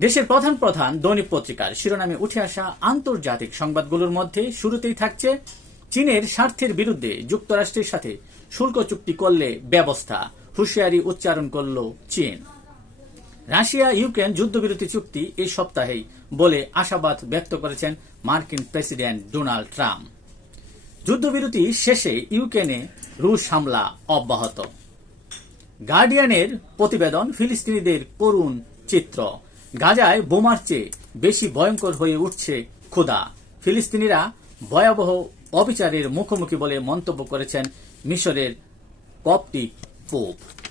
দেশের প্রধান প্রধান দৈনিক পত্রিকার শিরোনামে উঠে আসা আন্তর্জাতিক সংবাদগুলোর মধ্যে শুরুতেই থাকছে চীনের স্বার্থের বিরুদ্ধে যুক্তরাষ্ট্রের সাথে শুল্ক চুক্তি করলে ব্যবস্থা, হুঁশিয়ারি উচ্চারণ করল চীন। রাশিয়া, ইউক্রেন যুদ্ধবিরতি চুক্তি এই সপ্তাহেই বলে আশাবাদ ব্যক্ত করেছেন মার্কিন প্রেসিডেন্ট ডোনাল্ড ট্রাম্প। যুদ্ধবিরতি শেষে ইউক্রেনে রুশ হামলা অব্যাহত। গার্ডিয়ানের প্রতিবেদন ফিলিস্তিনিদের করুণ চিত্র। গাজায় বোমার চেয়ে বেশি ভয়ঙ্কর হয়ে উঠছে ক্ষুদা ফিলিস্তিনিরা ভয়াবহ অবিচারের মুখোমুখি বলে মন্তব্য করেছেন মিশরের কপটিক পোপ।